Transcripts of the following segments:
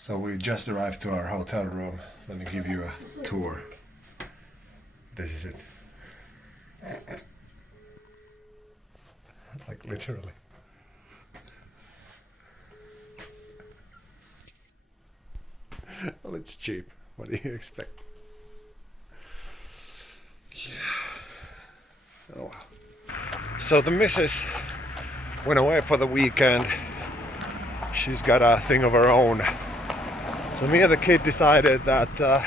So we just arrived to our hotel room. Let me give you a tour. This is it. Like literally. Well, it's cheap. What do you expect? Yeah. Oh wow. So the missus went away for the weekend. She's got a thing of her own. So me and the kid decided that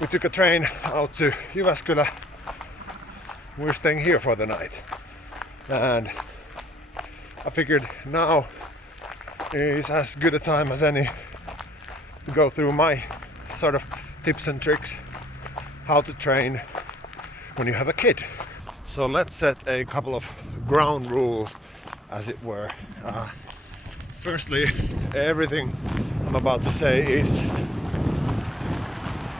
we took a train out to Jyväskylä. We're staying here for the night. And I figured now is as good a time as any to go through my sort of tips and tricks how to train when you have a kid. So let's set a couple of ground rules, as it were. Firstly, everything I'm about to say is,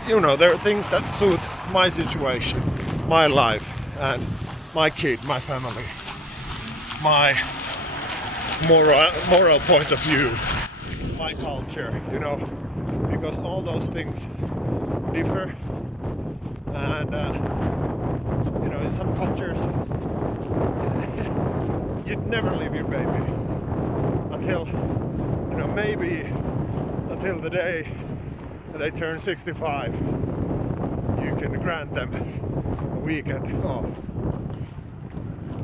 you know, there are things that suit my situation, my life, and my kid, my family, my moral point of view, my culture, you know, because all those things differ. And you know, in some cultures you'd never leave your baby until, you know, maybe until the day that they turn 65. You can grant them a weekend off.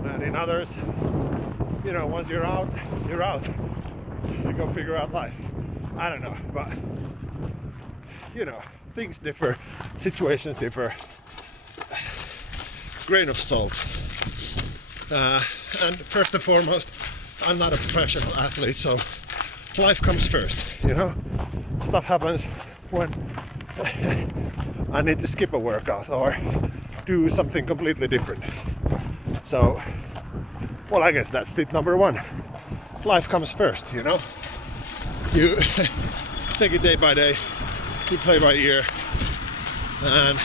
And in others, you know, once you're out, you're out. You go figure out life. I don't know, but you know, things differ, situations differ. Grain of salt. And first and foremost, I'm not a professional athlete, so life comes first, you know? Stuff happens when I need to skip a workout or do something completely different. So, well, I guess that's tip number one. Life comes first, you know? You take it day by day, you play by ear, and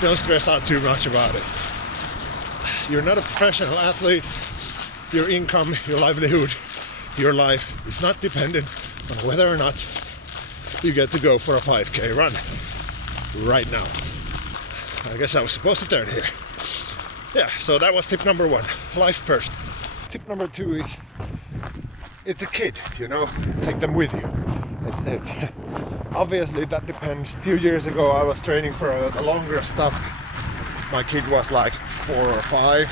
don't stress out too much about it. You're not a professional athlete. Your income, your livelihood, your life is not dependent on whether or not you get to go for a 5K run right now. I guess I was supposed to turn here. Yeah, so that was tip number one, life first. Tip number two is, it's a kid, you know, take them with you. It's obviously that depends. A few years ago I was training for the longer stuff. My kid was like 4 or 5.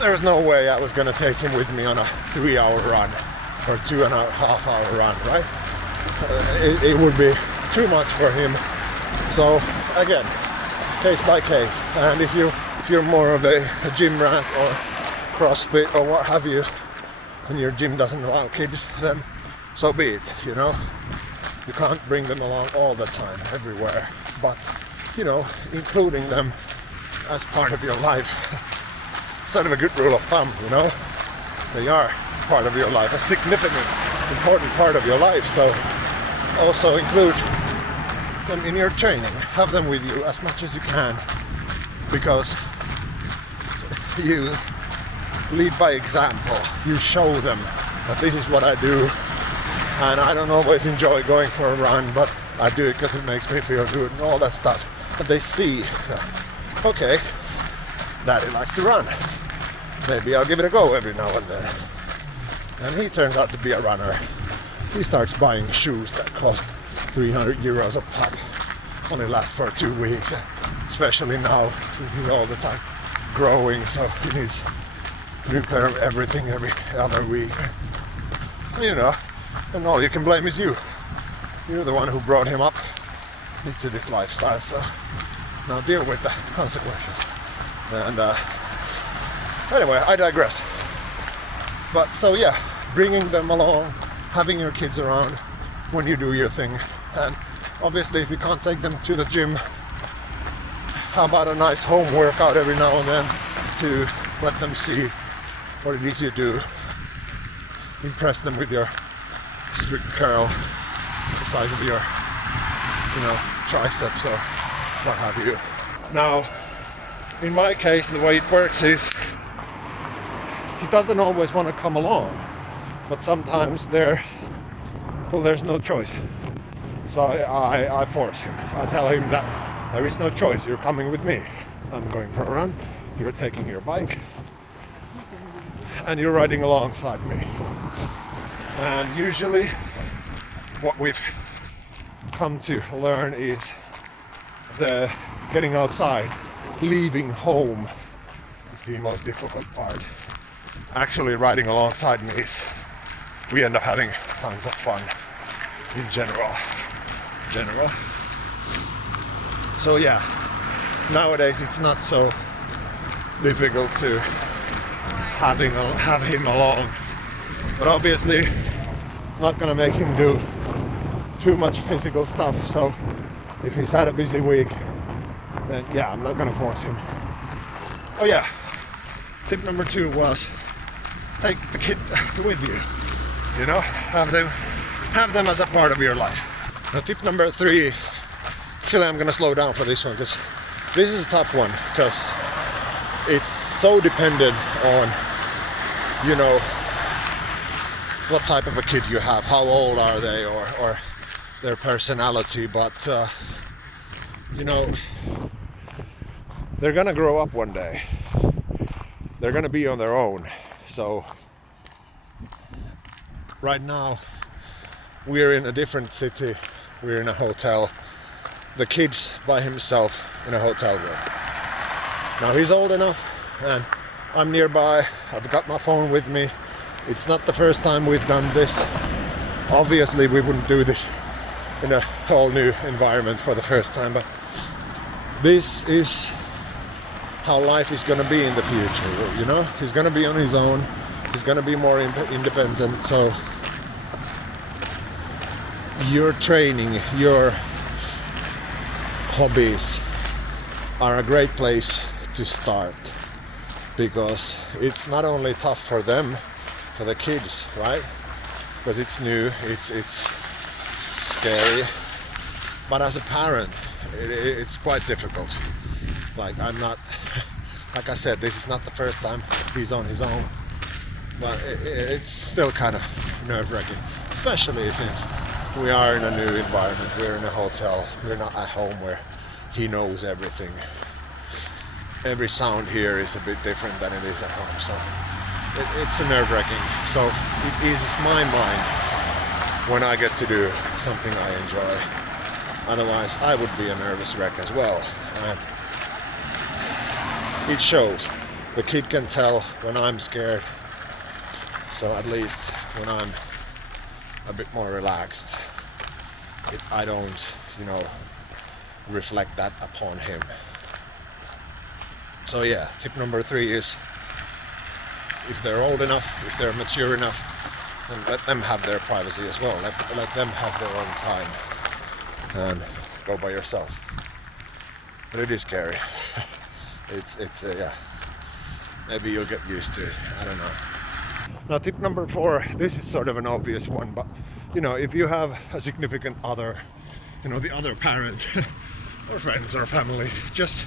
There was no way I was gonna take him with me on a 3-hour run or 2.5-hour run, right? It would be too much for him. So again, case by case. And if you're more of a gym rat or CrossFit or what have you, and your gym doesn't allow kids, then so be it, you know. You can't bring them along all the time, everywhere. But, you know, including them as part of your life, it's sort of a good rule of thumb, you know. They are part of your life, a significant, important part of your life. So also include them in your training. Have them with you as much as you can, because you lead by example. You show them that this is what I do, and I don't always enjoy going for a run, but I do it because it makes me feel good and all that stuff. But they see that, okay, Daddy likes to run. Maybe I'll give it a go every now and then. And he turns out to be a runner. He starts buying shoes that cost 300 euros a pop. Only last for 2 weeks, especially now since he's all the time growing, so he needs a new pair of everything every other week. You know, and all you can blame is you. You're the one who brought him up into this lifestyle, so now deal with the consequences. And anyway, I digress. But so yeah, bringing them along, having your kids around when you do your thing. And obviously if you can't take them to the gym, how about a nice home workout every now and then to let them see what it is you do. Impress them with your strict curl, the size of your, you know, triceps or what have you. Now, in my case, the way it works is he doesn't always want to come along, but sometimes there well, there's no choice. So I force him. I tell him that there is no choice. You're coming with me. I'm going for a run. You're taking your bike. And you're riding alongside me. And usually what we've come to learn is the getting outside, leaving home is the most difficult part. Actually riding alongside me is, we end up having tons of fun in general. So yeah, nowadays it's not so difficult to have him along, but obviously not gonna make him do too much physical stuff. So if he's had a busy week, then yeah, I'm not gonna force him. Oh yeah, tip number 2 was take the kid with you. You know, have them as a part of your life. Now, tip number 3, actually I'm gonna slow down for this one because this is a tough one, because it's so dependent on, you know, what type of a kid you have, how old are they, or their personality. But you know, they're gonna grow up one day. They're gonna be on their own. So right now we're in a different city. We're in a hotel. The kid's by himself in a hotel room. Now he's old enough and I'm nearby. I've got my phone with me. It's not the first time we've done this. Obviously we wouldn't do this in a whole new environment for the first time, but this is how life is gonna be in the future. You know, he's gonna be on his own. He's gonna be more independent. So your training, your hobbies are a great place to start, because it's not only tough for them, for the kids, right? Because it's new, it's scary, but as a parent, it's quite difficult. Like, I'm not, like I said, this is not the first time he's on his own, but it's still kind of nerve-wracking, especially since we are in a new environment. We're in a hotel. We're not at home where he knows everything. Every sound here is a bit different than it is at home, so it's nerve-wracking. So it eases my mind when I get to do something I enjoy. Otherwise, I would be a nervous wreck as well. It shows. The kid can tell when I'm scared. So at least when I'm a bit more relaxed, I don't, you know, reflect that upon him. So yeah, tip number 3 is, if they're old enough, if they're mature enough, then let them have their privacy as well. Let them have their own time and go by yourself. But it is scary. It's yeah. Maybe you'll get used to it. I don't know. Now, tip number 4, this is sort of an obvious one, but you know, if you have a significant other, you know, the other parent or friends or family, just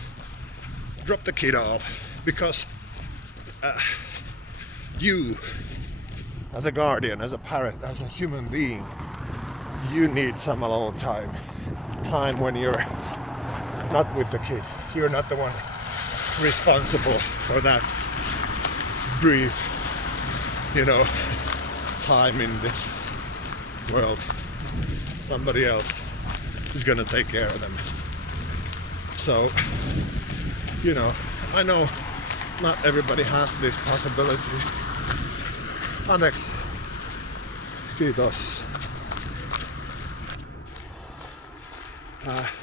drop the kid off, because you, as a guardian, as a parent, as a human being, you need some alone time. Time when you're not with the kid. You're not the one responsible for that brief, you know, time in this world. Somebody else is gonna take care of them. So, you know, I know not everybody has this possibility. Anteeksi. Kiitos.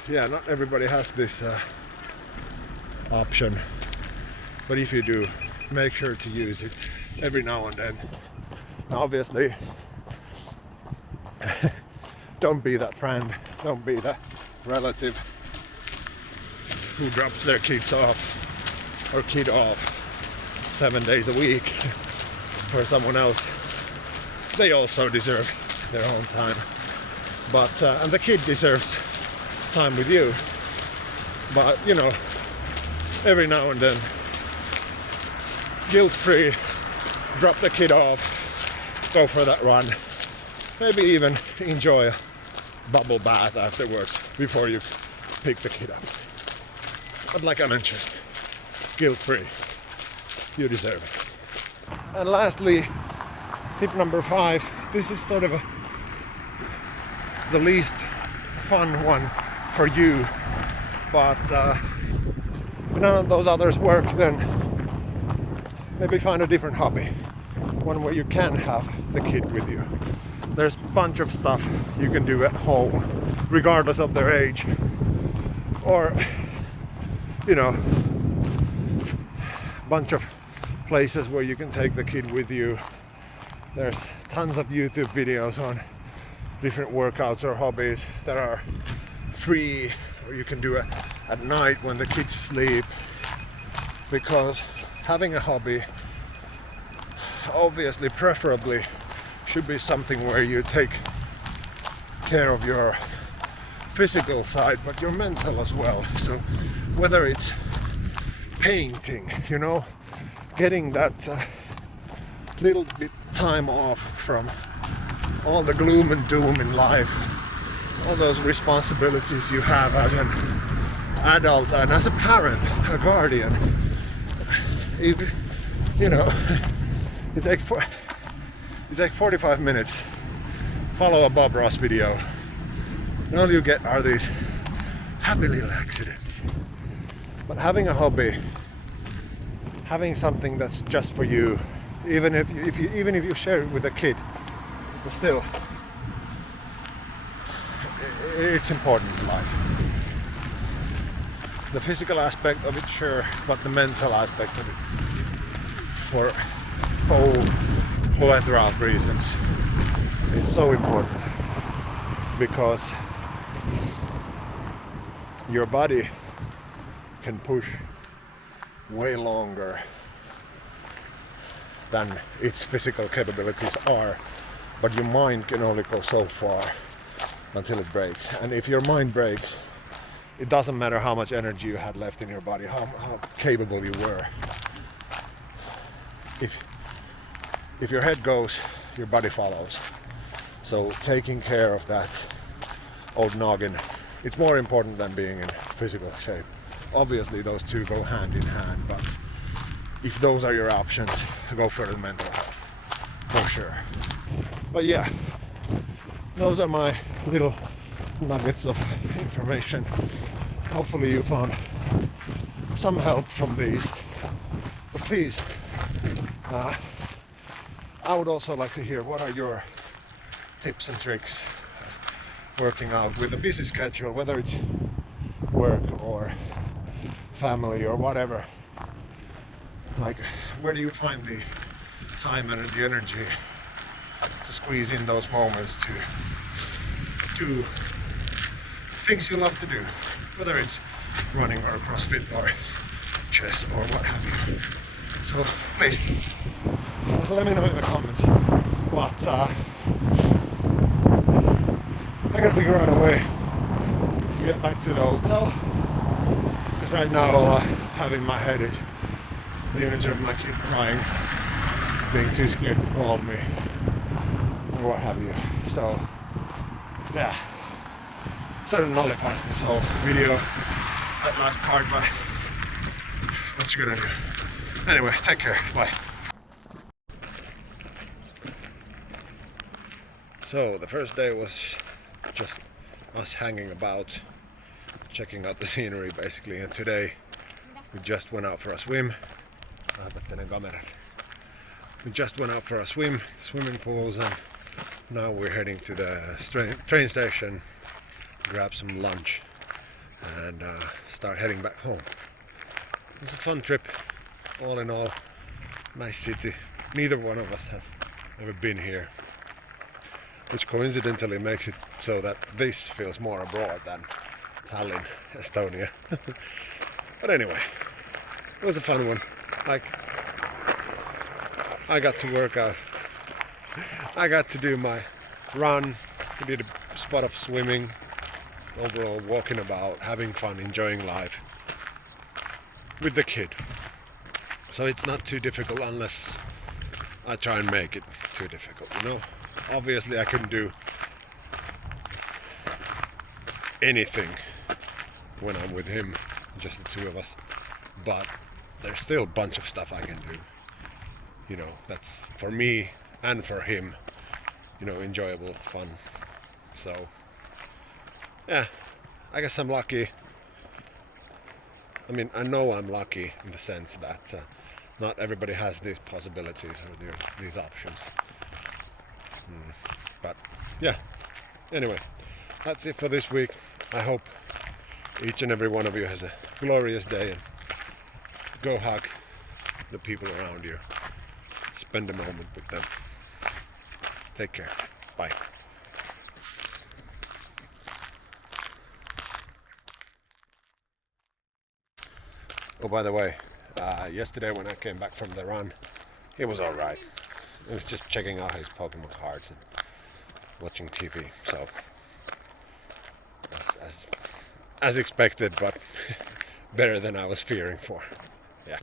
Yeah, not everybody has this option, but if you do, make sure to use it every now and then. Now, obviously, don't be that friend, don't be that relative who drops their kids off or kid off 7 days a week for someone else. They also deserve their own time, but and the kid deserves time with you, but you know, every now and then, guilt-free, drop the kid off, go for that run, maybe even enjoy a bubble bath afterwards before you pick the kid up. But like I mentioned, guilt-free. You deserve it. And lastly, tip number 5. This is sort of the least fun one for you, but if none of those others work, then maybe find a different hobby. One where you can have the kid with you. There's a bunch of stuff you can do at home, regardless of their age. Or, you know, a bunch of places where you can take the kid with you. There's tons of YouTube videos on different workouts or hobbies that are free, or you can do it at night when the kids sleep. Because having a hobby, obviously, preferably, should be something where you take care of your physical side, but your mental as well. So whether it's painting, you know, getting that little bit time off from all the gloom and doom in life, all those responsibilities you have as an adult and as a parent, a guardian. If, you know, you take 45 minutes, follow a Bob Ross video, and all you get are these happy little accidents. But having a hobby, having something that's just for you, even if you share it with a kid, but still, it's important in life. The physical aspect of it, sure, but the mental aspect of it, for whole plethora of reasons, it's so important, because your body can push way longer than its physical capabilities are, but your mind can only go so far until it breaks. And if your mind breaks, it doesn't matter how much energy you had left in your body, how capable you were. If your head goes, your body follows. So taking care of that old noggin, it's more important than being in physical shape. Obviously those two go hand in hand, but if those are your options, go for the mental health, for sure. But yeah, those are my little nuggets of information. Hopefully you found some help from these. But please, I would also like to hear, what are your tips and tricks of working out with a busy schedule, whether it's work or family or whatever. Like, where do you find the time and the energy to squeeze in those moments to do things you love to do, whether it's running or CrossFit or chess or what have you. So please, let me know in the comments. But I gotta figure out a way to get back to the hotel, because right now all I have in my head is the image of my kid crying, being too scared to call me, or what have you. So yeah, sort of nullifies this whole video, that last part, but what you gonna do? Anyway, take care, bye. So the first day was just us hanging about, checking out the scenery basically, and today we just went out for a swim. We just went out for a swim, swimming pools, and now we're heading to the train station, grab some lunch, and start heading back home. It was a fun trip, all in all. Nice city. Neither one of us has ever been here, which coincidentally makes it so that this feels more abroad than Tallinn, Estonia. But anyway, it was a fun one. Like, I got to work out. I got to do my run. We did a spot of swimming. Overall, walking about, having fun, enjoying life with the kid. So it's not too difficult unless I try and make it too difficult, you know? Obviously, I couldn't do anything when I'm with him, just the two of us. But there's still a bunch of stuff I can do. You know, that's for me and for him, you know, enjoyable, fun. So, yeah, I guess I'm lucky. I mean, I know I'm lucky in the sense that not everybody has these possibilities or these options. But, yeah, anyway, that's it for this week. I hope each and every one of you has a glorious day, and go hug the people around you. Spend a moment with them. Take care. Bye. Oh, by the way, yesterday when I came back from the run, he was alright. He was just checking out his Pokemon cards and watching TV. So, as expected, but better than I was fearing for. Yeah.